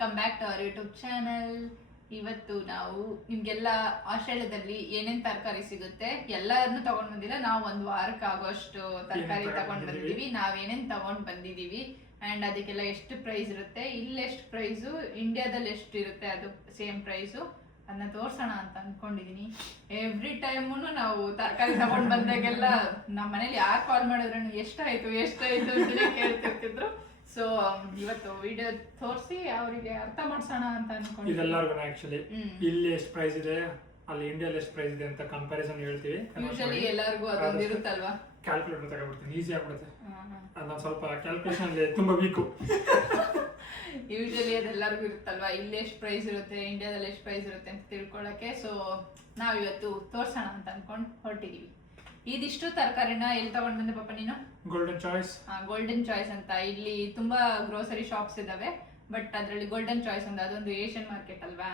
Welcome back to our YouTube channel. ಇವತ್ತು ನಾವು ನಿಮ್ಗೆಲ್ಲ ಆಸ್ಟ್ರೇಲಿಯಾದಲ್ಲಿ ಏನೇನ್ ತರಕಾರಿ ಸಿಗುತ್ತೆ ಎಲ್ಲರನ್ನು ತಗೊಂಡ್ ಬಂದಿಲ್ಲ. ನಾವು ಒಂದು ವಾರಕ್ಕೆ ಆಗೋಷ್ಟು ತರಕಾರಿ ತಗೊಂಡ್ ಬಂದಿದೀವಿ. ನಾವೇನೇನ್ ತಗೊಂಡ್ ಬಂದಿದೀವಿ ಅಂಡ್ ಅದಕ್ಕೆಲ್ಲ ಎಷ್ಟು ಪ್ರೈಸ್ ಇರುತ್ತೆ, ಇಲ್ಲಿ ಎಷ್ಟು ಪ್ರೈಸು, ಇಂಡಿಯಾದಲ್ಲಿ ಎಷ್ಟು ಇರುತ್ತೆ ಅದು ಸೇಮ್ ಪ್ರೈಸು ಅದನ್ನ ತೋರ್ಸೋಣ ಅಂತ ಅನ್ಕೊಂಡಿದೀನಿ. ಎವ್ರಿ ಟೈಮು ನಾವು ತರಕಾರಿ ತಗೊಂಡ್ ಬಂದಾಗೆಲ್ಲ ನಮ್ಮ ಮನೇಲಿ ಯಾರು ಕಾಲ್ ಮಾಡಿದ್ರು ಎಷ್ಟಾಯ್ತು ಅಂತಲೇ ಕೇಳ್ತಿರ್ತಿದ್ರು. ಸೊ ಇವತ್ತು ವಿಡಿಯೋ ತೋರಿಸಿ ಅವರಿಗೆ ಅರ್ಥ ಮಾಡ್ಸೋಣ ಅಂತ ಅನ್ಕೊಂಡು ಇದೆಲ್ಲರಿಗೂ ಆಕ್ಚುಲಿ ಇಲ್ಲಿ ಎಷ್ಟು ಪ್ರೈಸ್ ಇದೆ ಅಲ್ಲಿ ಇಂಡಿಯಾದಲ್ಲಿ ಎಷ್ಟು ಪ್ರೈಸ್ ಇದೆ ಅಂತ ಕಂಪ್ಯಾರಿಸನ್ ಹೇಳ್ತೀವಿ. ಯೂಶಲಿ ಎಲ್ಲರಿಗೂ ಅದೊಂದು ಇರುತ್ತಲ್ವಾ, ಕ್ಯಾಲ್ಕುಲೇಟರ್ ತಗೊಬಿಡ್ತೀನಿ, ಈಸಿ ಆಗ್ಬಿಡುತ್ತೆ. ಅದೊಂದು ಸ್ವಲ್ಪ ಕ್ಯಾಲ್ಕುಲೇಷನ್ ಅಲ್ಲಿ ತುಂಬಾ ವೀಕು. ಯೂಶಲಿ ಅದೆಲ್ಲರಿಗೂ ಇರುತ್ತಲ್ವಾ, ಇಲ್ಲಿ ಎಷ್ಟು ಪ್ರೈಸ್ ಇರುತ್ತೆ, ಇಂಡಿಯಾದಲ್ಲಿ ಎಷ್ಟು ಪ್ರೈಸ್ ಇರುತ್ತೆ ಅಂತ ತಿಳ್ಕೊಳಕ್ಕೆ. ಸೊ ನಾವಿವತ್ತು ತೋರ್ಸೋಣ ಅಂತ ಅನ್ಕೊಂಡು ಹೊರಟಿದೀವಿ. ಇದಿಷ್ಟು ತರಕಾರಿನ ಎಲ್ಲಿ ತಗೊಂಡ್ ಬಂದೆ ಪಾಪ ನೀನು? Golden choice. ಗೋಲ್ಡನ್ ಚಾಯ್ಸ್ ಅಂತ ಇಲ್ಲಿ ತುಂಬಾ ಗ್ರೋಸರಿ ಶಾಪ್ಸ್ ಇದಾವೆ, ಬಟ್ ಅದ್ರಲ್ಲಿ ಗೋಲ್ಡನ್ ಚಾಯ್ಸ್ ಅಂತ ಅದೊಂದು ಏಷ್ಯನ್ ಮಾರ್ಕೆಟ್ ಅಲ್ವಾ,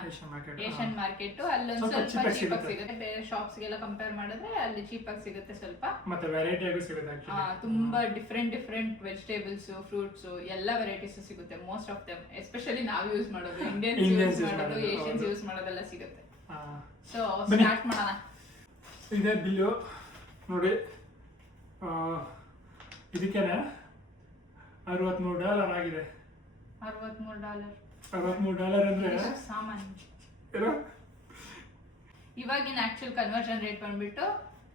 ಏಷ್ಯನ್ ಮಾರ್ಕೆಟ್ ಅಲ್ಲೊಂದು ಸ್ವಲ್ಪ ಚೀಪ್ ಆಗಿ ಸಿಗುತ್ತೆ. ಬೇರೆ ಶಾಪ್ಸ್ ಗೆಲ್ಲ ಕಂಪೇರ್ ಮಾಡಿದ್ರೆ ಅಲ್ಲಿ ಚೀಪ್ ಆಗಿ ಸಿಗುತ್ತೆ ಸ್ವಲ್ಪ, ಮತ್ತೆ ವೆರೈಟಿ ಆಗಿ ಸಿಗುತ್ತೆ. ತುಂಬಾ ಡಿಫ್ರೆಂಟ್ ವೆಜಿಟೇಬಲ್ಸ್, ಫ್ರೂಟ್ಸ್ ಎಲ್ಲ ವೆರೈಟೀಸ್ ಸಿಗುತ್ತೆ. ಮೋಸ್ಟ್ ಆಫ್ ದಮ್ ಎಸ್ಪೆಷಲಿ ನಾವು ಯೂಸ್ ಮಾಡೋದು, ಇಂಡಿಯನ್ಸ್ ಯೂಸ್ ಮಾಡೋದು, ಏಷ್ಯನ್ಸ್ ಯೂಸ್ ಮಾಡೋದೆಲ್ಲ ಸಿಗುತ್ತೆ. ಸೊ ಸ್ಟಾರ್ಟ್ ಮಾಡೋಣ. ಇದೇ ಬಿಲ್ಲು ನೋಡಿ, ಇದಕ್ಕೇನೆ $63 ಆಗಿದೆ. $63 ಅಂದ್ರೆ ಸಾಮಾನ್ಯ. ಇವಾಗಿನ ಆಕ್ಚುಲ್ ಕನ್ವರ್ಷನ್ ರೇಟ್ ಬಂದ್ಬಿಟ್ಟು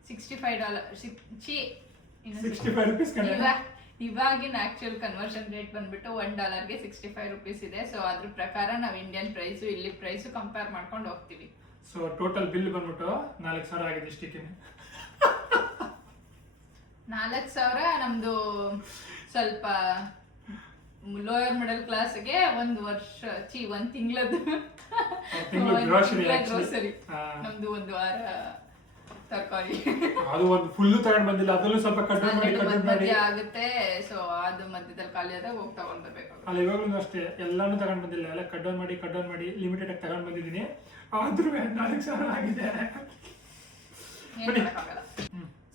$65. ಇವಾಗಿನ ಆಕ್ಚುಲ್ ಕನ್ವರ್ಷನ್ ರೇಟ್ ಬಂದ್ಬಿಟ್ಟು $1ಗೆ $65 ಇದೆ. ಸೊ ಅದ್ರ ಪ್ರಕಾರ ನಾವು ಇಂಡಿಯನ್ ಪ್ರೈಸು ಇಲ್ಲಿ ಪ್ರೈಸು ಕಂಪೇರ್ ಮಾಡ್ಕೊಂಡು ಹೋಗ್ತೀವಿ. ಸೊ ಟೋಟಲ್ ಬಿಲ್ ಬಂದ್ಬಿಟ್ಟು $4,000 ಆಗಿದೆ ಇಷ್ಟಕ್ಕೆ. 4,000 ನಮ್ದು ಸ್ವಲ್ಪ ಲೋಯರ್ ಮಿಡಲ್ ಕ್ಲಾಸ್ಗೆ ಒಂದು ತಿಂಗಳದ್ದು ಗ್ರೋಸರಿ. ನಮ್ದು ಒಂದು ವಾರ ತರಕಾರಿ ಅದು ಒಂದು ಫುಲ್ ತಗೊಂಡ್ ಬಂದಿಲ್ಲ, ಅದರಲ್ಲೂ ಸ್ವಲ್ಪ ಕಟ್ ಮಾಡಿ ಆಗುತ್ತೆ. ಸೊ ಅದು ಮಧ್ಯದಲ್ಲಿ ಖಾಲಿ ಆದಾಗ ಹೋಗಿ ತಗೊಂಡ್ ಬರ್ಬೇಕು. ಅಲ್ಲಿ ಇವಾಗಲೂ ಅಷ್ಟೇ ಎಲ್ಲಾನು ತಗೊಂಡ್ ಬಂದಿಲ್ಲ, ಎಲ್ಲ ಕಟ್ ಡೌನ್ ಮಾಡಿ ಲಿಮಿಟೆಡ್ ಆಗಿ ತಗೊಂಡ್ ಬಂದಿದ್ದೀನಿ. ಆದ್ರೂ $4,000 ಆಗಿದೆ.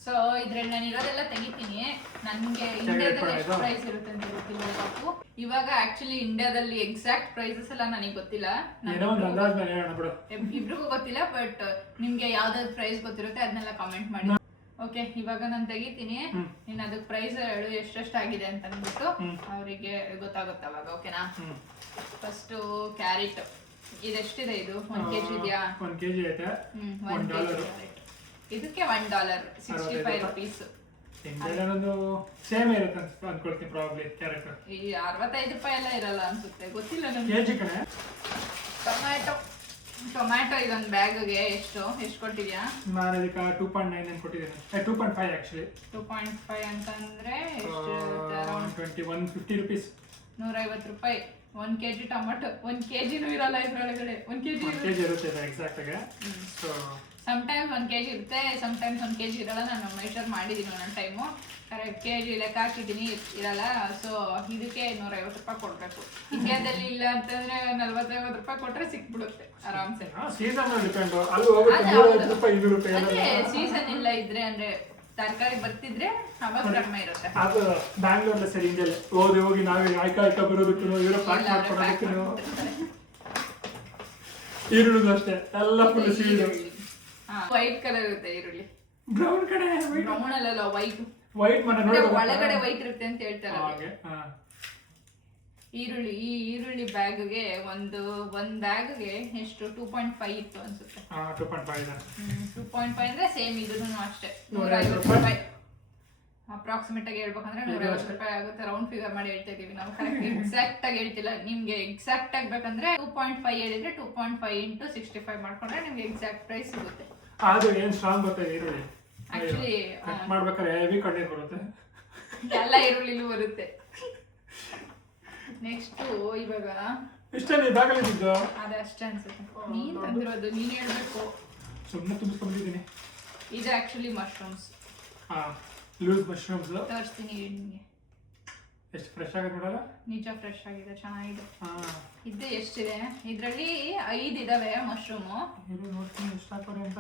ಸೊ ಇದ್ರಲ್ಲಿ ನಾನು ಇರೋದೆಲ್ಲ ತೆಗಿತೀನಿ. ನನ್ಗೆ ಇಂಡಿಯಾದಲ್ಲಿ ಎಷ್ಟು ಪ್ರೈಸ್ ಇರುತ್ತೆ ಅಂತ ಗೊತ್ತಿಲ್ಲ. ಇವಾಗ ಆಕ್ಚುಲಿ ಇಂಡಿಯಾದಲ್ಲಿ ಎಕ್ಸಾಕ್ಟ್ ಪ್ರೈಸಸ್ ಎಲ್ಲ ನನಗೆ ಗೊತ್ತಿಲ್ಲ, ಇಬ್ರಿಗೂ ಗೊತ್ತಿಲ್ಲ. ಬಟ್ ನಿಮ್ಗೆ ಯಾವ್ದಾದ್ರು ಪ್ರೈಸ್ ಗೊತ್ತಿರುತ್ತೆ ಅದನ್ನೆಲ್ಲ ಕಾಮೆಂಟ್ ಮಾಡಿ. ಓಕೆ, ಇವಾಗ ನಾನು ತೆಗಿತೀನಿ, ನೀನ್ ಅದಕ್ಕೆ ಪ್ರೈಸ್ ಹೇಳು ಎಷ್ಟೆಷ್ಟಾಗಿದೆ ಅಂತ ಅಂದ್ಬಿಟ್ಟು ಅವರಿಗೆ ಗೊತ್ತಾಗುತ್ತೆ ಅವಾಗ. ಓಕೆನಾ? ಫಸ್ಟ್ ಕ್ಯಾರೆಟ್ ಇದೆಷ್ಟಿದೆ? ಇದು 1 kg ಇದೆಯಾ? 1 kg ಐತೆ. $1 ಇದಕ್ಕೆ $1 $65. ಸೇಮ್ ಇರುತ್ತೆ ಅನ್ಕೊಳ್ತೀನಿ ಪ್ರಾಬ್ಲಿ. ಕ್ಯಾರೆಟ್ ಈ $65 ಎಲ್ಲ ಇರಲ್ಲ ಅನ್ಸುತ್ತೆ, ಗೊತ್ತಿಲ್ಲ ನನಗೆ. ಕೆಜಿ ಕಣೆ. ಟೊಮ್ಯಾಟೊ ಇದೊಂದು ಬ್ಯಾಗ್ಗೆ ಎಷ್ಟು ಕೊಟ್ಟಿದ್ಯಾ? ನಾನು ಇದಕ್ಕೆ 2.9 ಅಂತ ಕೊಟ್ಟಿದ್ದೀನಿ. 2.5 ಆಕ್ಚುಲಿ. 2.5 ಅಂತಂದ್ರೆ ಎಷ್ಟು ಇರುತ್ತೆ? ಅರೌಂಡ್ $150. $150. 1 kg tomato. 1 kgನೂ ಇರಲ್ಲ ಇದ್ರೊಳಗಡೆ. 1 kg ಇರುತ್ತೆ ಎಕ್ಸಾಕ್ಟ್ ಆಗಿ. ಸೊ ಸಮಟೈಮ್ಸ್ 1 kg ಇರುತ್ತೆ, ಸಮಟೈಮ್ಸ್ 1 kg ಇರಲ್ಲ. ನಾನು ಮೆಷರ್ ಮಾಡಿದ್ದೀನಿ ಒಂದೊಂದು ಟೈಮು, ಕರೆಕ್ಟ್ kg ಲೆಕ್ಕ ಹಾಕಿದ್ದೀನಿ, ಇರಲ್ಲ. ಸೊ ಇದಕ್ಕೆ $150 ಕೊಡ್ಬೇಕು. ಇಂಡಿಯಾದಲ್ಲಿ ಇಲ್ಲ ಅಂತಂದ್ರೆ $40-50 ಕೊಟ್ರೆ ಸಿಕ್ಬಿಡುತ್ತೆ ಆರಾಮ್ಸೆ. ಅದೇ ಸೀಸನ್ ಇಲ್ಲ ಇದ್ರೆ, ಅಂದ್ರೆ ತರಕಾರಿ ಬರ್ತಿದ್ರೆ ಅವಾಗ ಕಡಿಮೆ ಇರುತ್ತೆ. ಅದು ಬ್ಯಾಂಗ್ಳೂರ್ல ಸರಿ, ಇಂಡಿಯಾದಲ್ಲಿ ಹೋಗಿ ನಾವೇ ಆಯ್ಕ ಬರೋದಕ್ಕೂ ಇವರ ಪ್ಯಾಕ್ ಮಾಡ್ಕೊಡೋದಕ್ಕೂ ಈರುಳ್ಳಿ ಅಷ್ಟೇ ಎಲ್ಲ ಫುಲ್ ಸೀಲ್ಡ್. ವೈಟ್ ಕಲರ್ ಇರುತ್ತೆ ಈರುಳ್ಳಿ. ಬ್ರೌನ್ ಕಡೆ ಬ್ರೌನ್ ಅಲ್ಲ, ವೈಟ್ ಒಳಗಡೆ ವೈಟ್ ಇರುತ್ತೆ ಅಂತ ಹೇಳ್ತಾರೆ. ಈರುಳ್ಳಿ ಬ್ಯಾಗ್ಗೆ ಒಂದು ಬ್ಯಾಗ್ಗೆ ಎಷ್ಟು 2.5 ಇತ್ತು ಅನ್ಸುತ್ತೆ. 2.5 ಅಂದ್ರೆ ಸೇಮ್ ಇದನ್ನು ಅಷ್ಟೇ $150. ಅಪ್ರಾಕ್ಸಿಮೇಟ್ ಆಗಿ ಹೇಳ್ಬೇಕಂದ್ರೆ $150 ಆಗುತ್ತೆ. ರೌಂಡ್ ಫಿಗರ್ ಮಾಡಿ ಹೇಳ್ತಾ ಇದೀವಿ ನಾವು, ಕರೆಕ್ಟ್ ಎಕ್ಸಾಕ್ಟ್ ಆಗಿ ಹೇಳ್ತಿಲ್ಲ. ನಿಮ್ಗೆ ಎಕ್ಸಾಕ್ಟ್ ಆಗಿ ಬೇಕಂದ್ರೆ 2.5 ಹೇಳಿದ್ರೆ 2.5 × 65 ಮಾಡ್ಕೊಂಡ್ರೆ ನಿಮ್ಗೆ ಎಕ್ಸಾಕ್ಟ್ ಪ್ರೈಸ್ ಸಿಗುತ್ತೆ. ಅದು ಏನ್ ಸ್ಟ್ರಾಂಗ್ ಬರ್ತದೆ ಈರುಳ್ಳಿ. ಆಕ್ಚುಲಿ ಮಾಡ್ಬೇಕಾದ್ರೆ ಹೆವಿ ಕಣ್ಣೀರ್ ಬರುತ್ತೆ, ಎಲ್ಲ ಈರುಳ್ಳಿಲೂ ಬರುತ್ತೆ. ನೆಕ್ಸ್ಟ್ ಇವಾಗ ಇಷ್ಟೇ ನೀ ಬಾಗಲಿದ್ದು ಅದೇ ಅಷ್ಟೇ ಅನ್ಸುತ್ತೆ. ನೀನ್ ತಂದಿರೋದು ನೀನ್ ಹೇಳ್ಬೇಕು. ಸುಮ್ಮನೆ ತುಂಬಿಸ್ಕೊಂಡಿದ್ದೀನಿ. ಇದು ಆಕ್ಚುಲಿ ಮಶ್ರೂಮ್ಸ್. ಲೂಸ್ ಮಶ್ರೂಮ್ಸ್ ತೋರಿಸ್ತೀನಿ ನಿಮಗೆ. ಎಷ್ಟು ಫ್ರೆಶ್ ಆಗಿದೆ ನೋಡಲ್ಲ, ನಿಜ ಫ್ರೆಶ್ ಆಗಿದೆ, ಚೆನ್ನಾಗಿದೆ. ಇದು ಎಷ್ಟಿದೆ? ಇದರಲ್ಲಿ 5 ಇದಾವೆ ಮಶ್ರೂಮು. ಇದು ನೋಡ್ತೀನಿ ಎಷ್ಟು ಹಾಕೋರೆ ಅಂತ.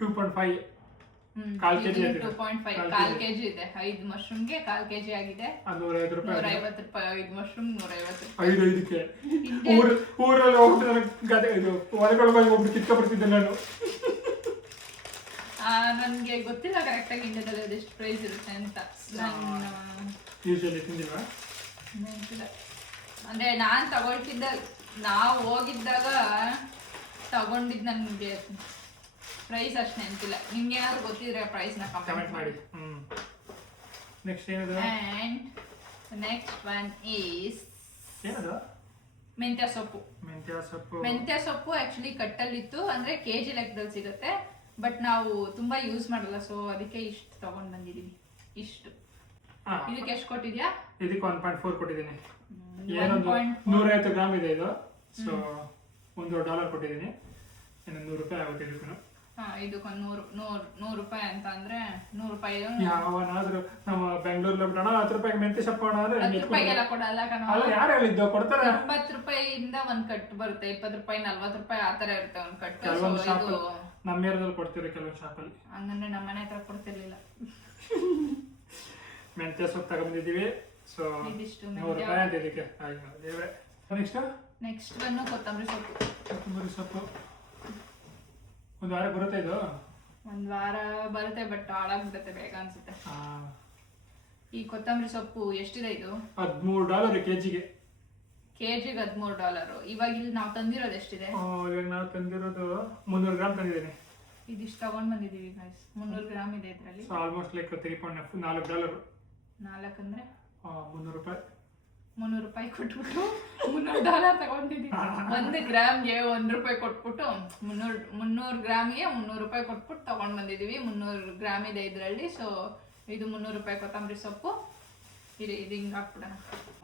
2.5 ಕಾಲ್ ಕೆಜಿ 2.5 ಕಾಲ್ ಕೆಜಿ ಇದೆ. 5 ಮಶ್ರೂಮ್ಗೆ ಕಾಲ್ ಕೆಜಿ ಆಗಿದೆ. 150 ರೂಪಾಯಿ. 150 ರೂಪಾಯಿ 5 ಮಶ್ರೂಮ್ 150 5 ಊರಲ್ಲಿ ಹೋಗ್ಬಿಟ್ಟು ಗದೆ ಇದು ಹೊರಗೊಳಗೆ ಹೋಗ್ಬಿಟ್ಟು ಕಿತ್ಕೊಬರ್ತಿದ್ದೆ ನಾನು. ನನ್ಗೆ ಗೊತ್ತಿಲ್ಲ ಕರೆಕ್ಟ್ ಆಗಿ ಇಂಡಿಯಾದಲ್ಲಿ ಅದೆಷ್ಟು ಪ್ರೈಸ್ ಇರುತ್ತೆ ಅಂತ. ನಾನು ಯೂಶಲಿ ತಿಂದಿಲ್ವಾ? ಅಂದ್ರೆ ನಾನ್ ತಗೊಳ್ತಿದ್ದ, ನಾವು ಹೋಗಿದ್ದಾಗ ತಗೊಂಡಿದ್ ನನ್ಗೆ ಪ್ರೈಸ್ ಅಷ್ಟು ನೆನಪಿಲ್ಲ. ನಿಮ್ಗೆ ಏನಾದ್ರು ಗೊತ್ತಿದ್ರೆ ಪ್ರೈಸ್ ನ ಕಮೆಂಟ್ ಮಾಡಿ. ನೆಕ್ಸ್ಟ್ ಏನದು? ಅಂಡ್ ನೆಕ್ಸ್ಟ್ ಒನ್ ಈಸ್ ಏನದು? ಮೆಂತ್ಯ ಸೊಪ್ಪು. ಮೆಂತ್ಯ ಸೊಪ್ಪು ಆಕ್ಚುಲಿ ಕಟ್ಟಲ್ಲಿತ್ತು, ಅಂದ್ರೆ ಕೆಜಿ ಲೆಕ್ಕದಲ್ಲಿ ಸಿಗುತ್ತೆ. ಬಟ್ ನಾವು ತುಂಬಾ ಯೂಸ್ ಮಾಡಲ್ಲ, ಸೊ ಅದಕ್ಕೆ ಇಷ್ಟು ತಗೊಂಡ್ ಬಂದಿದೀವಿ. ಇಷ್ಟು ಇದಕ್ಕೆ ಎಷ್ಟು ಕೊಟ್ಟಿದ್ಯಾ? ಇದಕ್ಕೆ 1.4 ಕೊಟ್ಟಿದ್ದೀನಿ. ಏನೊಂದು 150 ಗ್ರಾಮ್ ಇದೆ ಇದು. ಸೊ $1 ಕೊಟ್ಟಿದ್ದೀನಿ. ಇನ್ನು 100 ರೂಪಾಯಿ ಆಗುತ್ತೆ ಇದಕ್ಕೂ. ಇದಕ್ಕೊಂದು 100 ರೂಪಾಯಿ ಅಂತ ಅಂದ್ರೆ 100 ರೂಪಾಯಿ ಯಾವನಾದ್ರೂ ನಮ್ಮ ಬೆಂಗಳೂರಲ್ಲಿ ಬಿಡೋಣ 10 ರೂಪಾಯಿಗೆ ಮೆಂತ್ಯ ಸೊಪ್ಪು ಅಂದ್ರೆ 10 ರೂಪಾಯಿಗೆಲ್ಲ ಕೊಡಲ್ಲ ಕಣ. ಅಲ್ಲ, ಯಾರು ಹೇಳಿದ್ದು ಕೊಡ್ತಾರೆ? 80 ರೂಪಾಯಿಯಿಂದ ಒಂದ್ ಕಟ್ ಬರುತ್ತೆ. 20 ರೂಪಾಯಿ 40 ರೂಪಾಯಿ ಆತರ ಇರುತ್ತೆ ಒಂದ್ ಕಟ್. ಕೆಲವೊಂದು ಶಾಪ್ ನಮ್ಮ ಏರಿಯಾದಲ್ಲಿ ಕೊಡ್ತೀರಿ, ಕೆಲವೊಂದು ಶಾಪಲ್ಲಿ. ಹಂಗಂದ್ರೆ ನಮ್ಮ ಮನೆ ಹತ್ರ ಕೊಡ್ತಿರ್ಲಿಲ್ಲ. ಮೆಂತ್ಯ ಸೊಪ್ಪು ತಗೊಂಡಿದ್ದೀವಿ. ಸೊ ಇದಿಷ್ಟು 100 ರೂಪಾಯಿ ಅಂತ ಇದಕ್ಕೆ. ನೆಕ್ಸ್ಟ್ ಬಂದು ಕೊತ್ತಂಬರಿ ಸೊಪ್ಪು. ಕೊತ್ತಂಬರಿ ಸೊಪ್ಪು ಒಂದು ವಾರ ಬರುತ್ತೆ ಇದು? ಒಂದ್ ವಾರ ಬರುತ್ತೆ, ಬಟ್ ಹಾಳಾಗ್ಬಿಡುತ್ತೆ ಬೇಗ ಅನ್ಸುತ್ತೆ. ಈ ಕೊತ್ತಂಬರಿ ಸೊಪ್ಪು ಎಷ್ಟಿದೆ ಇದು? $13 ಕೆಜಿಗೆ. ಕೆಜಿಗೆ $13. ಇವಾಗ ಇಲ್ಲಿ ನಾವು ತಂದಿರೋದು ಎಷ್ಟಿದೆ? ಇವಾಗ ನಾವು ತಂದಿರೋದು 300 ಗ್ರಾಮ್ ತಂದಿದ್ದೀನಿ. ಇದಿಷ್ಟು ತಗೊಂಡ್ ಬಂದಿದೀವಿ ಗೈಸ್. 300 ಗ್ರಾಮ್ ಇದೆ ಇದ್ರಲ್ಲಿ. Almost like $3.4. 4 ಅಂದ್ರೆ 300 ರೂಪಾಯಿ. 300 ರೂಪಾಯಿ ಕೊಟ್ಬಿಟ್ಟು $300 ತಗೊಂಡಿದ್ದೀವಿ. 1 ಗ್ರಾಮ್ಗೆ 1 ರೂಪಾಯಿ ಕೊಟ್ಬಿಟ್ಟು 300 ಗ್ರಾಮ್ಗೆ 300 ರೂಪಾಯಿ ಕೊಟ್ಬಿಟ್ಟು ತಗೊಂಡ್ ಬಂದಿದೀವಿ. 300 ಗ್ರಾಮ್ ಇದೆ ಇದ್ರಲ್ಲಿ. ಸೊ ಇದು 300 ರೂಪಾಯಿ ಕೊತ್ತಂಬರಿ ಸೊಪ್ಪು. ಇದು ಹಿಂಗ್ ಹಾಕ್ಬಿಡೋಣ.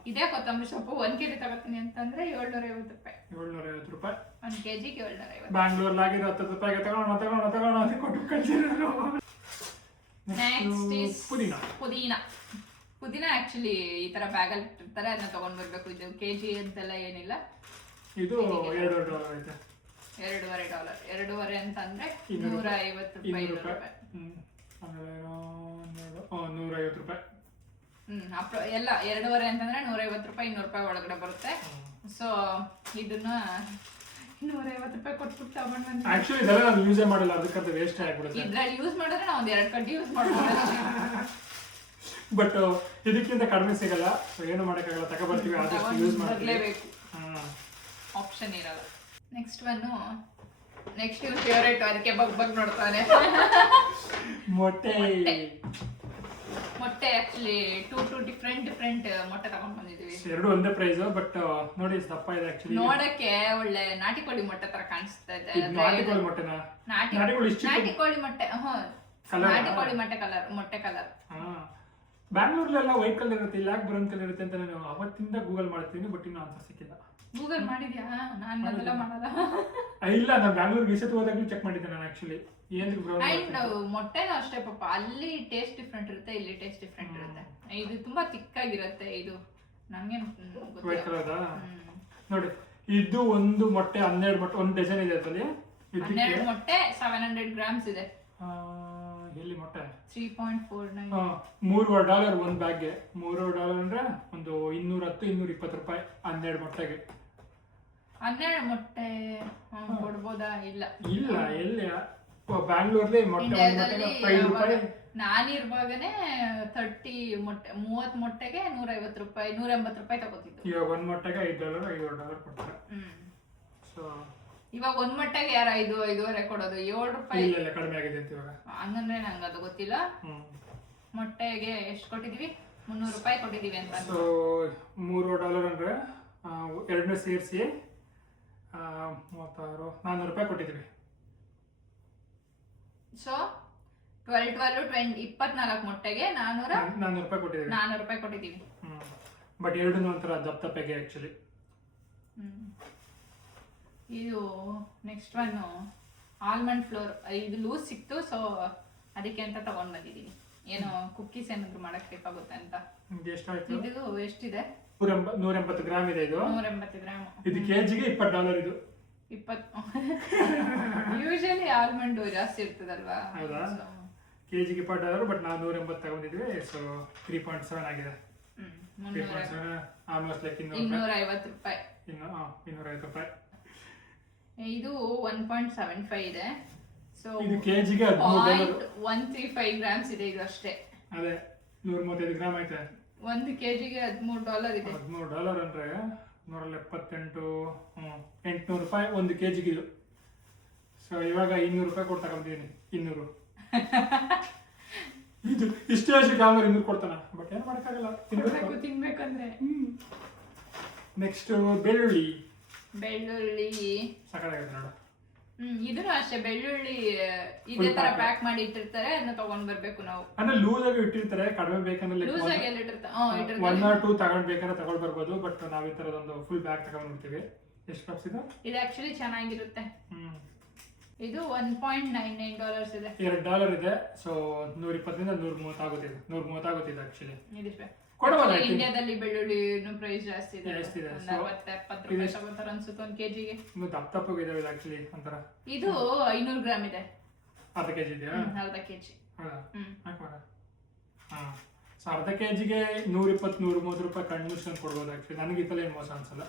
ಇದೇ ಕೊತ್ತಂಬರಿ ಸೊಪ್ಪು 1 ಕೆಜಿ ತಗೋತೀನಿ ಅಂತಂದ್ರೆ 750 ರೂಪಾಯಿ. 750 ರೂಪಾಯಿ. 1 ಕೆಜಿಗೆ 750. ಬ್ಯಾಂಗ್ಳೂರ್ಲಿ ಆಗಿರೋ 10 ರೂಪಾಯಿಗೆ ತಗೊಂಡು ಅಂತ ಕೊಟ್ಟು ಕಳ್ಸಿರೋದು. ನೆಕ್ಸ್ಟ್ ಇಸ್ ಪುದೀನಾ. ಪುದೀನ ಆಕ್ಚುಲಿ ಈ ತರ ಬ್ಯಾಗಲ್ಲಿ ಇಟ್ಟಿರ್ತಾರೆ, ಅದನ್ನ ತಗೊಂಡ್ ಬರ್ಬೇಕು. ಇದು ಕೆಜಿ ಅಂತೆಲ್ಲ ಏನಿಲ್ಲ. ಇದು $2 ಐತೆ. $2.5. 2.5 ಅಂತ ಅಂದ್ರೆ 150 ರೂಪಾಯಿ. 150 ರೂಪಾಯಿ. ಎಲ್ಲ 2.5 ಅಂತಂದ್ರೆ 150 ರೂಪಾಯಿ. 200 ರೂಪಾಯಿ ಒಳಗಡೆ ಬರುತ್ತೆ. ಸೊ ಇದನ್ನ 150 ರೂಪಾಯಿ ಕೊಟ್ಬಿಟ್ಟು ತಗೊಂಡ್ ಬಂದ್ವಿ. ಆಕ್ಚುಲಿ ಇದೆಲ್ಲ ನಾನು ಯೂಸೇ ಮಾಡಿಲ್ಲ, ಅದಕ್ಕಂತ ವೇಸ್ಟ್ ಆಗ್ಬಿಡುತ್ತೆ. ಇದ್ರಲ್ಲಿ ಯೂಸ್ ಮಾಡಿದ್ರೆ ನಾವು 2 ಕಡ್ಡಿ ಯೂಸ್ ಮಾಡ್ಬೋದು. ಬಟ್ ಇದಕ್ಕಿಂತ ಕಡಿಮೆ ಸಿಗಲ್ಲ, ಏನು ಮಾಡೋಕ್ಕಾಗಲ್ಲ, ತಗೊಬರ್ತೀವಿ. ಆದಷ್ಟು ಯೂಸ್ ಮಾಡಲೇಬೇಕು, ಆಪ್ಷನ್ ಇರಲ್ಲ. ನೆಕ್ಸ್ಟ್ ಇವ್ರ ಫೇವರೇಟ್, ಅದಕ್ಕೆ ಬಗ್ ನೋಡ್ತಾನೆ. ಮೊಟ್ಟೆ ಆಕ್ಚುಲಿ ಟೂ ಡಿಫ್ರೆಂಟ್ ಮೊಟ್ಟೆ ತಗೊಂಡ್ ಬಂದಿದೀವಿ. ಎರಡು ಒಂದೇ ಪ್ರೈಸ್, ಬಟ್ ನೋಡಿ ದಪ್ಪ ಇದೆ. ಆಕ್ಚುಲಿ ನೋಡಕ್ಕೆ ಒಳ್ಳೆ ನಾಟಿ ಕೋಳಿ ಮೊಟ್ಟೆ ತರ ಕಾಣಿಸ್ತಾ ಇದೆ. ನಾಟಿ ಕೋಳಿ ಮೊಟ್ಟೆನಾ? ನಾಟಿ ಕೋಳಿ ಮೊಟ್ಟೆ. ನಾಟಿ ಕೋಳಿ ಮೊಟ್ಟೆ ಕಲರ್. ಬ್ಯಾಂಗ್ಳೂರ್ಲೆಲ್ಲ ವೈಟ್ ಕಲರ್ ಇರುತ್ತೆ, ಇಲ್ಲ ಬ್ರೌನ್ ಕಲರ್ ಇರುತ್ತೆ ಅಂತ ನಾನು ಅವತ್ತಿಂದ ಗೂಗಲ್ ಮಾಡ್ತೀನಿ, ಬಟ್ ಇನ್ನು ಆನ್ಸರ್ ಸಿಕ್ಕಿಲ್ಲ. ಗೂಗಲ್ ಮಾಡಿದ್ಯಾ? ನಾನು ಅದೆಲ್ಲ ಮಾಡಲ್ಲ. ಇಲ್ಲ, ನಾನು ಬ್ಯಾಂಗ್ಳೂರ್ಗೆ ಈ ಸತಿ ಹೋದಾಗಲೂ ಚೆಕ್ ಮಾಡಿದ್ದೆ ನಾನು ಆಕ್ಚುಲಿ. ಏನು ಅಂಡ್ ಮೊಟ್ಟೆನೂ ಅಷ್ಟೇ ಪಾಪ, ಅಲ್ಲಿ ಟೇಸ್ಟ್ ಡಿಫ್ರೆಂಟ್ ಇರುತ್ತೆ, ಇಲ್ಲಿ ಟೇಸ್ಟ್ ಡಿಫ್ರೆಂಟ್ ಇರುತ್ತೆ. ಇದು ತುಂಬಾ ತಿಕ್ಕಾಗಿರುತ್ತೆ. ಇದು ನನಗೆ ವೈಟ್ ಕಲರ್ ನೋಡಿ. ಇದು ಒಂದು ಮೊಟ್ಟೆ 12 ಮೊಟ್ಟೆ, ಒಂದು ಡಜನ್ ಇದೆ ಅದರಲ್ಲಿ. 12 ಮೊಟ್ಟೆ 700 ಗ್ರಾಮ್ಸ್ ಇದೆ. ಎಲ್ಲಿ ಮೊಟ್ಟೆ? 3.49. $3 ಒಂದು ಬ್ಯಾಗ್ಗೆ. $3 ಅಂದ್ರೆ ಒಂದು 210-220 ರೂಪಾಯಿ 12 ಮೊಟ್ಟೆಗೆ. 12 ಮೊಟ್ಟೆ ಕೊಡ್ಬೋದಾ? ಇಲ್ಲ ಎಲ್ಲಿ ಬ್ಯಾಂಗ್ಳೂರ್ಲಿ ಮೊಟ್ಟೆ 5 ರೂಪಾಯಿ. ನಾನಿರುವಾಗನೇ 30 ಮೊಟ್ಟೆಗೆ 150 ರೂಪಾಯಿ 180 ರೂಪಾಯಿ ತಗೋತಿದ್ದು. ಇವಾಗ ಒಂದು ಮೊಟ್ಟೆಗೆ $5 ಕೊಡ್ತಾರೆ. ಸೊ ಇವಾಗ ಒಂದ್ ಮೊಟ್ಟೆಗೆ ಯಾರು 5.5 ಕೊಡೋದು? 7 ರೂಪಾಯಿ. ಇಲ್ಲ, ಕಡಿಮೆ ಆಗಿದೆ ಅಂತ ಇವಾಗ. ಹಂಗಂದ್ರೆ ನಂಗೆ ಅದು ಗೊತ್ತಿಲ್ಲ. ಮೊಟ್ಟೆಗೆ ಎಷ್ಟು ಕೊಟ್ಟಿದೀವಿ? 300 ರೂಪಾಯಿ ಕೊಟ್ಟಿದೀವಿ ಅಂತ. ಸೊ $3 ಅಂದ್ರೆ ಎರಡನ್ನೂ ಸೇರಿಸಿ 36 400 ರೂಪಾಯಿ ಕೊಟ್ಟಿದ್ದೀವಿ. ಸೊ 24 ಮೊಟ್ಟೆಗೆ 400 ರೂಪಾಯಿ ಕೊಟ್ಟಿದ್ದೀವಿ. 400 ರೂಪಾಯಿ ಕೊಟ್ಟಿದ್ದೀವಿ. ಬಟ್ ಎರಡನ್ನೂ ಒಂಥರ ದಪ್ಪಗೆ ಆಕ್ಚುಲಿ. ಇದು ನೆಕ್ಸ್ಟ್ ಒನ್ ಆಲ್ಮಂಡ್ ಫ್ಲೋರ್. ಇದು ಲೂಸ್ ಸಿಕ್ತು, ಸೊ ಅದಕ್ಕೆ ಅಂತ ತಗೊಂಡ್ ಬಂದಿದ್ದೀನಿ. ಏನೋ ಕುಕ್ಕೀಸ್ ಏನಾದ್ರು ಮಾಡಕ್ ಬೇಕಾಗುತ್ತೆ ಅಂತ. ಇದು ಎಷ್ಟಿದೆ? 180 ಗ್ರಾಮ್ ಇದೆ. ಇದು 180 ಗ್ರಾಮ್. ಇದು ಕೆಜಿಗೆ $20 ಇದು. 20. ಯೂಶಲಿ ಆಲ್ಮಂಡ್ ಜಾಸ್ತಿ ಇರ್ತದಲ್ವಾ? ಕೆಜಿಗೆ $4, ಬಟ್ ನಾವು 180 ತಗೊಂಡಿದ್ವಿ. ಸೊ 3.7 ಆಗಿದೆ. 3.7 ಆಲ್ಮೋಸ್ಟ್ ಲೈಕ್ 250 ರೂಪಾಯಿ. 250 ರೂಪಾಯಿ. ಇದು 1.75 ಇದೆ. ಸೊ ಇದು ಕೆಜಿಗೆ $135 ಗ್ರಾಮ್ಸ್ ಇದೆ ಇದು ಅಷ್ಟೇ. ಅದೇ 135 ಗ್ರಾಮ್ ಐತೆ. 1 ಕೆಜಿಗೆ $13 ಇದೆ. $13 ಅಂದ್ರೆ 178, $800 ರೂಪಾಯಿ 1 ಕೆಜಿಗೆ ಇದು. ಸೊ ಇವಾಗ $200 ರೂಪಾಯಿ ಕೊಟ್ಟು ತಗೊಂಡಿದ್ದೀನಿ. 200 ಇದು ಇಷ್ಟೇ ಅಷ್ಟು ಗ್ರಾಮ್ 200 ಕೊಡ್ತಾನ, ಬಟ್ ಏನು ಮಾಡೋಕ್ಕಾಗಲ್ಲ, ತಿನ್ಬೇಕಂದ್ರೆ. ನೆಕ್ಸ್ಟ್ ಬೆಳ್ಳುಳ್ಳಿ ಸಕ್ಕತ್ತಾಗೈತೆ ನೋಡು. ಇದನ್ನು ಅಷ್ಟೇ, ಬೆಳ್ಳುಳ್ಳಿ ಇದೇ ತರ ಪ್ಯಾಕ್ ಮಾಡಿ ಇಟ್ಟಿರ್ತಾರೆ, ಅದನ್ನ ತಗೊಂಡ್ ಬರ್ಬೇಕು ನಾವು. ಅಂದ್ರೆ ಲೂಸ್ ಆಗಿ ಇಟ್ಟಿರ್ತಾರೆ, ಕಡಿಮೆ ಬೇಕಂದ್ರೆ ಲೂಸ್ ಆಗಿ ಎಲ್ಲ ಇಟ್ಟಿರ್ತಾರೆ. 1 or 2 ತಗೊಂಡ್ಬೇಕಾದ್ರೆ ತಗೊಂಡ್ ಬರ್ಬೋದು, ಬಟ್ ನಾವ್ ಈ ತರದೊಂದು ಫುಲ್ ಬ್ಯಾಗ್ ತಗೊಂಡ್ಬಿಡ್ತೀವಿ. ಎಷ್ಟು ಬಾಕ್ಸ್ ಇದು? ಇದು ಆಕ್ಚುಲಿ ಚೆನ್ನಾಗಿರುತ್ತೆ. ಇದು $1.99 ಇದೆ. $2 ಇದೆ. ಸೊ 120ರಿಂದ 130 ಆಗುತ್ತೆ. 130 ಆಗುತ್ತೆ ಇದು ಆಕ್ಚುಲಿ. ಇಂಡಿಯಾದಲ್ಲಿ ಬೆಳ್ಳುಳ್ಳಿ ಪ್ರೈಸ್ ಜಾಸ್ತಿ ಇದೆ. 60-70 ರೂಪಾಯಿ ತಗೋತಾರೆ ಅನ್ಸುತ್ತೆ 1 ಕೆಜಿಗೆ. ಇನ್ನು ದಪ್ಪ ಇದೆ ಆಕ್ಚುಲಿ ಒಂಥರ. ಇದು 500 ಗ್ರಾಮ್ ಇದೆ. ಅರ್ಧ ಕೆಜಿ ಇದೆಯಾ? ಅರ್ಧ ಕೆಜಿ. ಹೌದಾ? ಸೊ ಅರ್ಧ ಕೆಜಿಗೆ 120-130 ರೂಪಾಯಿ ಕಣ್ಣು ಮುಚ್ಕೊಂಡು ಕೊಡ್ಬೋದು ಆಕ್ಚುಲಿ. ನನಗೆ ಈ ಏನು ಮೋಸ ಅನ್ಸಲ್ಲ,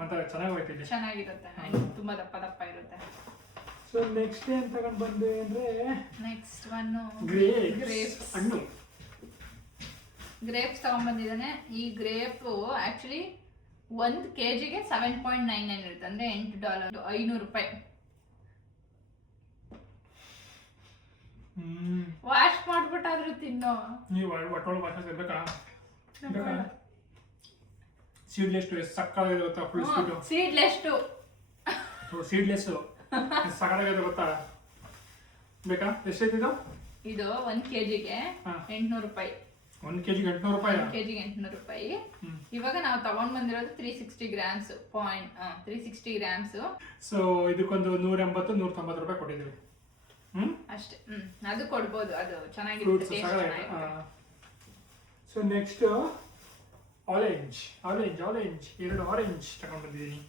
ಮತ್ತೆ ಚೆನ್ನಾಗಿ ಹೋಯ್ತಿದೆ, ಚೆನ್ನಾಗಿರುತ್ತೆ, ತುಂಬಾ ದಪ್ಪ ಇರುತ್ತೆ. ಸೊ ನೆಕ್ಸ್ಟ್ ಏನ್ ತಗೊಂಡ್ ಬಂದೆ ಅಂದ್ರೆ ನೆಕ್ಸ್ಟ್ ಒನ್ ಗ್ರೇಪ್ಸ್ ಹಣ್ಣು. ಗ್ರೇಪ್ಸ್ ತಗೊಂಡ್ಬಂದಿದ್ದಾನೆ. ಈ ಗ್ರೇಪ್ ಆಕ್ಚುಲಿ 1 ಕೆಜಿಗೆ 7.99 ಇರುತ್ತೆ, ಅಂದ್ರೆ $8, $500 ರೂಪಾಯಿ. ವಾಶ್ ಮಾಡ್ಬಿಟ್ಟಾದ್ರೂ ತಿನ್ನೋ. ನೀವು ಒಟ್ಟೊಳಗೆ ವಾಶ್ ಇರ್ಬೇಕಾ? ಸೀಡ್ಲೆಸ್ ಸಕ್ಕತ್ತಾಗಿದೆ ಗೊತ್ತಾ? ಫುಲ್ ಸೀಡ್ಲೆಸ್ ಸಕ್ಕತ್ತಾಗಿದೆ ಗೊತ್ತಾ? ಬೇಕಾ? ಎಷ್ಟೈತಿದು? ಇದು 1 ಕೆಜಿಗೆ $800 ರೂಪಾಯಿ. 1 ಕೆಜಿಗೆ $800 ರೂಪಾಯಿ? 1 ಕೆಜಿಗೆ $800 ರೂಪಾಯಿ. ಇವಾಗ ನಾವು ತಗೊಂಡ್ ಬಂದಿರೋದು 360 ಗ್ರಾಮ್ಸ್. 360 ಗ್ರಾಮ್ಸ್. ಸೊ ಇದಕ್ಕೊಂದು 180-190 ರೂಪಾಯಿ ಕೊಟ್ಟಿದ್ದೀವಿ. ಅಷ್ಟೇ. ಅದು ಕೊಡ್ಬೋದು, ಅದು ಚೆನ್ನಾಗಿರುತ್ತೆ. ಸೊ ನೆಕ್ಸ್ಟ್ ಆರೆಂಜ್ 2 ಆರೆಂಜ್ ತಗೊಂಡ್ ಬಂದಿದ್ದೀನಿ.